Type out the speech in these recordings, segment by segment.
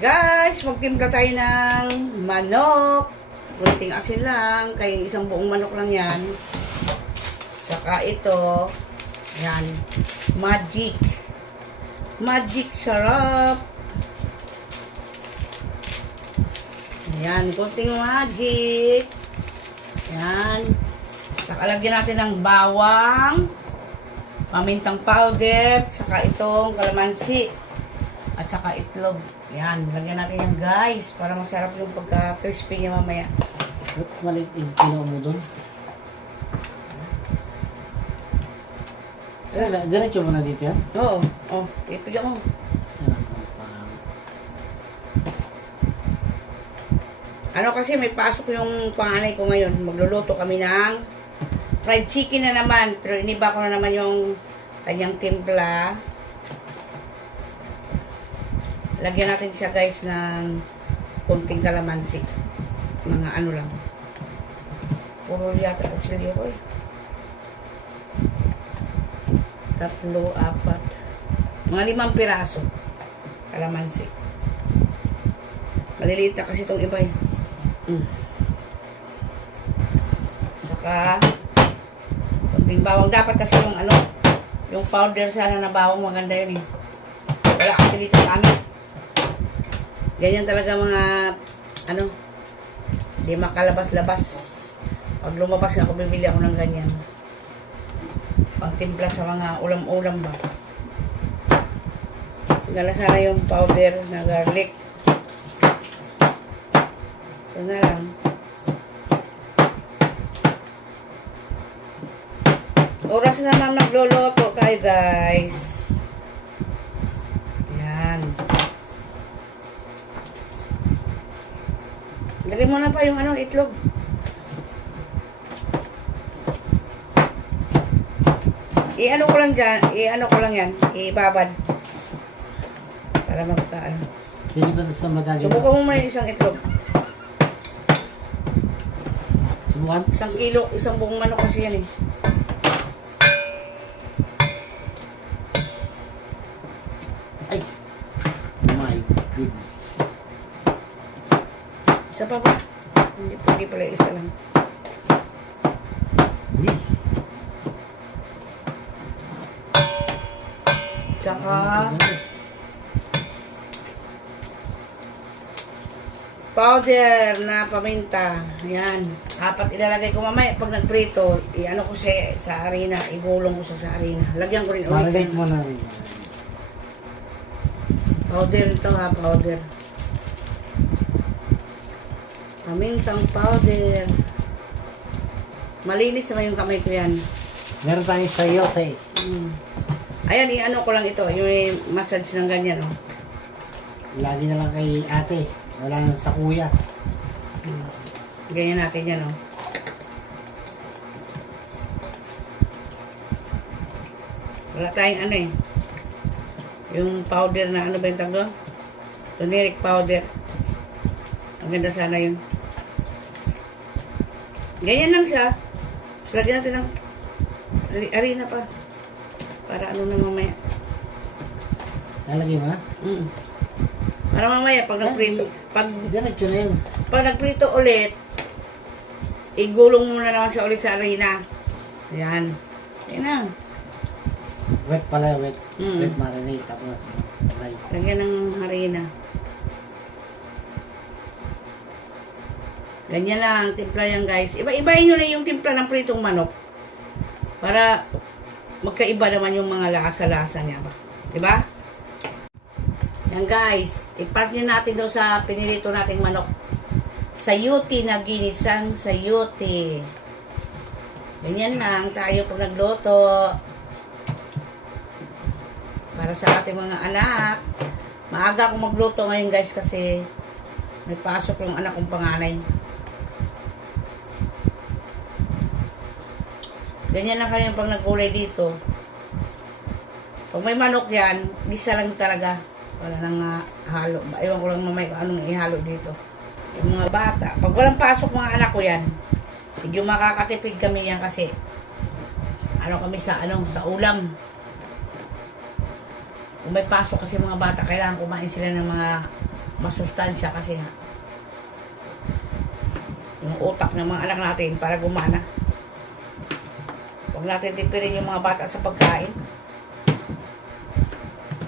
Guys, magtimpla tayo ng manok. Kunting asin lang. Kaya isang buong manok lang yan. Saka ito. Yan. Magic. Magic sarap. Yan. Kunting magic. Yan. Saka lagyan natin ng bawang. Pamintang powder. Saka itong kalamansi at saka itlog. Yan, lagyan natin yan guys para masarap yung pagka-crispy niya mamaya. Ba't maliit yung kinuha mo doon? Tara, diretso mo na dito yan? Oo, oh, ipigan mo. Ano kasi may pasok yung panganay ko ngayon. Magluluto kami ng fried chicken na naman. Pero iniba ko na naman yung kanyang timpla. Lagyan natin siya guys ng kunting kalamansi. Mga ano lang. Puro yata kutsilyo ko eh. Tatlo, apat. Mga limang piraso. Kalamansi. Maliliit na kasi itong iba eh. Mm. Saka, kunting bawang. Dapat kasi yung ano, yung powder sana na bawang maganda yun eh. Wala kasi dito sa amin. Ganyan talaga mga, ano, di makalabas-labas. Pag lumabas ako, bibili ako ng ganyan. Pangtimpla sa mga ulam-ulam ba. Gala sana yung powder na garlic. Ito na lang. Oras na naman magluluto tayo guys. Yan. Lagay mo na pa yung ano, itlog. I-ano ko lang dyan, i-ano ko lang yan, ibabad. Para magka, ano. Pwede ba sa madali Subukan mo muna yung isang itlog. Subukan? Isang kilo, isang buong manok kasi yan eh. Ay! My goodness. Isa pa ba? Hindi pwede pala isa lang. Tsaka, powder na paminta. Ayan. Apat ilalagay ko mamaya pag nagprito. I-ano ko sa, sa harina. Igulong ko sa, sa harina. Lagyan ko rin ulit. Marinate mo na rin. Powder ito ha, powder. Pamintang powder. Malinis naman yung kamay ko yan. Meron tayong sayote. Mm. Ayan, i-ano ko lang ito. Yung massage ng ganyan, oh. Lagi na lang kay ate. Wala na sa kuya. Mm. Ganyan natin yan, oh. Wala tayong ano eh. Yung powder na ano ba yung tawag doon? Turmeric powder. Ang ganda sana yun. Ganyan lang siya. Lagyan natin ng harina pa. Para ano na mamaya. Lalagay mo na? Mm. Para mamaya pag nagprito, pag Diretso na yun. pag nagprito ulit, igulong mo na naman siya ulit sa harina. Ayan. Ayan na. Wet pala, wet. Mm. Wet marinate. Tapos. Lagyan ng harina. Ganyan lang, timpla yan guys. Iba-ibahin nyo na yung timpla ng pritong manok. Para magkaiba naman yung mga lasa-lasa niya ba. Diba? Yan guys, i-partner natin daw sa pinilito nating manok. Sayuti na ginisang sayuti. Ganyan lang tayo pag nagluto. Para sa ating mga anak. Maaga akong magluto ngayon guys kasi may pasok yung anak kong panganay. Ganyan lang kayo pag nagkulay dito. Pag may manok yan, bisa lang talaga. Wala nang ah, halo. Ewan ko lang mamay kung anong ihalo dito. Yung mga bata. Pag walang pasok mga anak ko yan, medyo makakatipid kami yan kasi ano kami sa ano sa ulam. Kung may pasok kasi mga bata, kailangan kumain sila ng mga masustansya kasi nga yung utak ng mga anak natin para gumana. Huwag natin tipirin yung mga bata sa pagkain.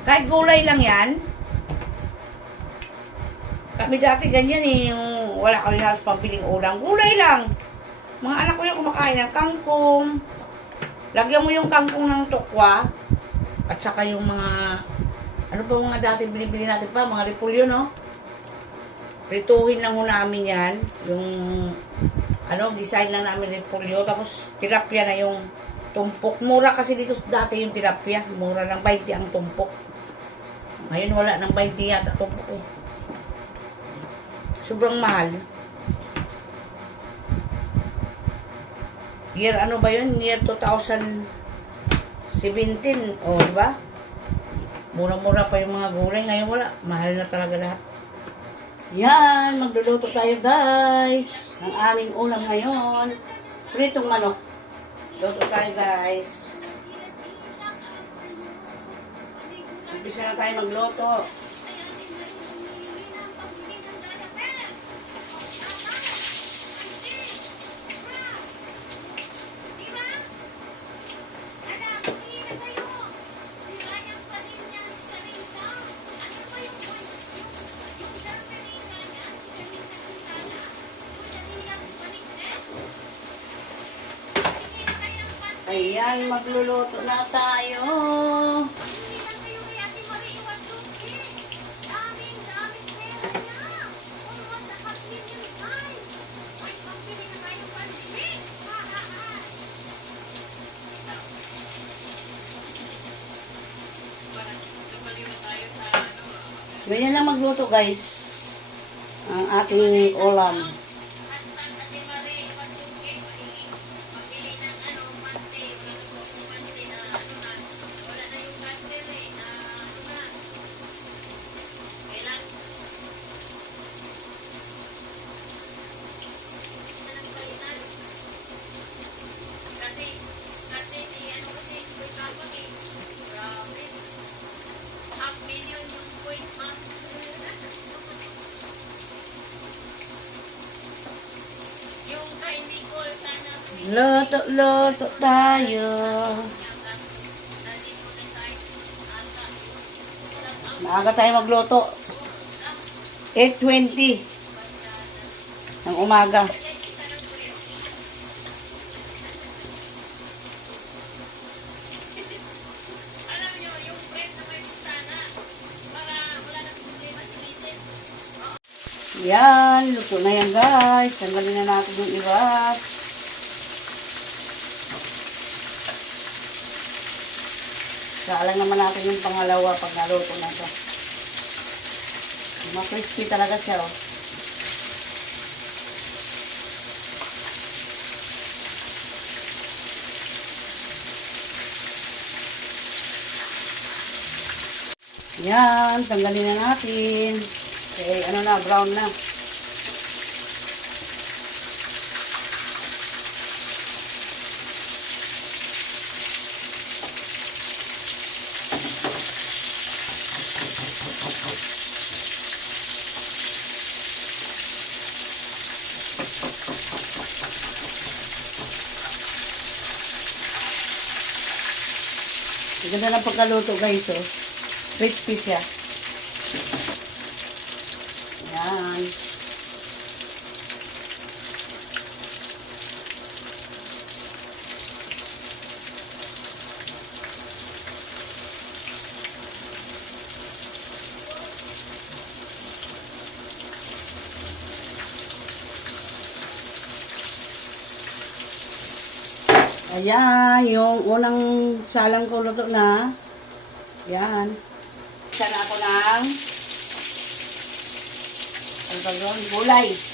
Kahit gulay lang yan. Kami dati ganyan eh, yung wala kami halos pampiling ulam. Gulay lang. Mga anak ko yung kumakain ng kangkong. Lagyan mo yung kangkong ng tokwa. At saka yung mga, ano pa mga dati binibili natin pa, mga repulyo, no? Prituhin lang ho namin yan. Yung, ano, design lang namin repulyo. Tapos, tilapia na yung tumpok. Mura kasi dito dati yung tilapia. Mura lang 20 ang tumpok. Ngayon wala nang 20 yata tumpok eh. Sobrang mahal. Year ano ba yun? Year 2017. O, di ba? Mura-mura pa yung mga gulay. Ngayon wala. Mahal na talaga lahat. Yan, magluluto tayo guys. Ang aming ulam ngayon. Pritong manok. Luto tayo guys. Umpisa na tayo magluto. Ayan, magluluto na tayo. Ganyan lang magluto guys. Ang ating ulam. Luto tayo. Maaga tayo magluto. 8.20 ng umaga. Yan, luto na yan guys. Tanggalin na natin yung iba. Saalang naman natin yung pangalawa pag naluto na ito. Ma-crispy talaga siya oh. Yan, tanggalin na natin. Okay, ano na, brown na. Ang Ganda ng pagkaluto guys, oh. Crispy siya. Yan. Ayan, yung unang salang ko luto na. Yan. Isa na ako ng ano? Gulay.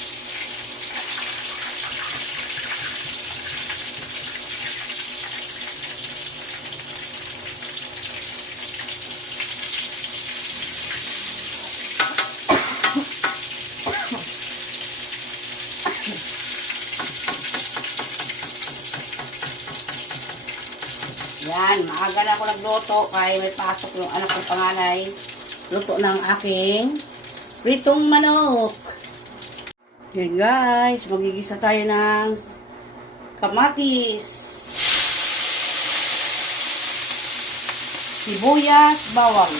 Yan, maaga na ako nagluto kaya may pasok yung anak kong panganay. Luto ng aking pritong manok. Yan guys, magigisa tayo ng kamatis, sibuyas, bawang.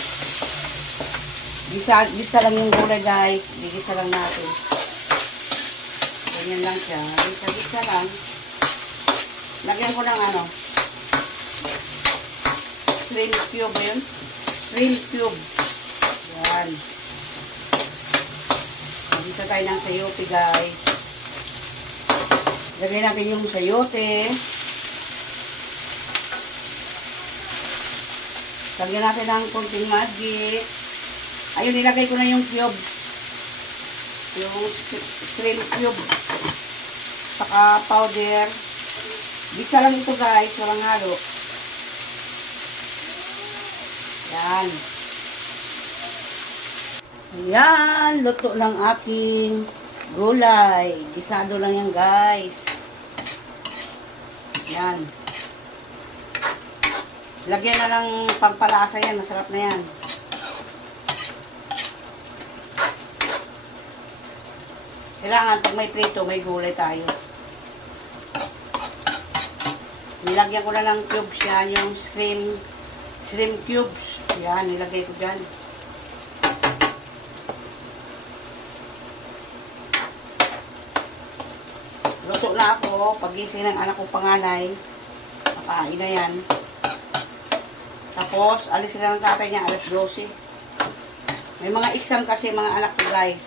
Gisa, gisa lang yung gulay guys. Gigisa lang natin. Ganyan lang siya. Gisa, gisa lang. Lagyan ko ng ano. Shrimp cube yun? Shrimp cube. Yan. Gisa tayo ng sayote guys. Lagyan natin yung sayote. Lagyan natin ng konting magic. Ayun, nilagay ko na yung cube. Yung shrimp cube. Saka powder. Bisa lang ito guys, walang halo. Yan. Yan, luto ng aking gulay. Gisado lang yan guys. Yan. Lagyan na ng pagpalasa yan, masarap na yan. Kailangan pag may prito, may gulay tayo. Nilagyan ko na lang cubes yan, yung shrimp, shrimp cubes. Yan, nilagay ko dyan. Luto na ako, pagising ng anak kong panganay, nakain na yan. Tapos, alis sila ng tatay niya, alas 12. May mga exam kasi mga anak ko guys.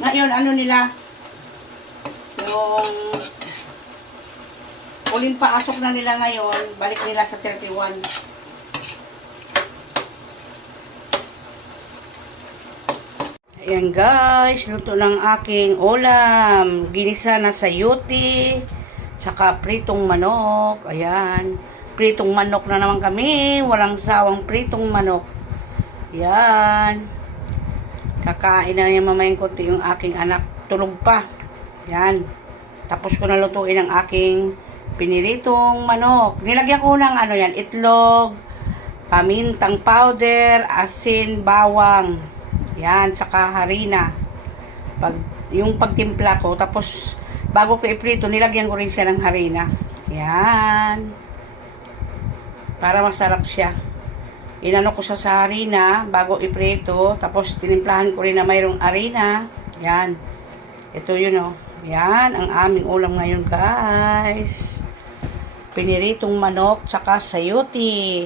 Ngayon, ano nila? Yung uling paasok na nila ngayon, balik nila sa 31. Ayan guys, luto ng aking ulam. Ginisa na sayuti, saka pritong manok. Ayan, pritong manok na naman kami. Walang sawang pritong manok. Ayan. Kakain na niya mamayang konti yung aking anak. Tulog pa. Yan. Tapos ko na lutuin ang aking piniritong manok. Nilagyan ko ng ano yan, itlog, pamintang powder, asin, bawang. Yan, saka harina. Pag, yung pagtimpla ko, tapos bago ko iprito, nilagyan ko rin siya ng harina. Yan. Para masarap siya inano ko siya sa harina bago iprito. Tapos, tinimplahan ko rin na mayroong harina. Yan. Ito yun, oh. Yan, ang aming ulam ngayon, guys. Piniritong manok, tsaka sayuti.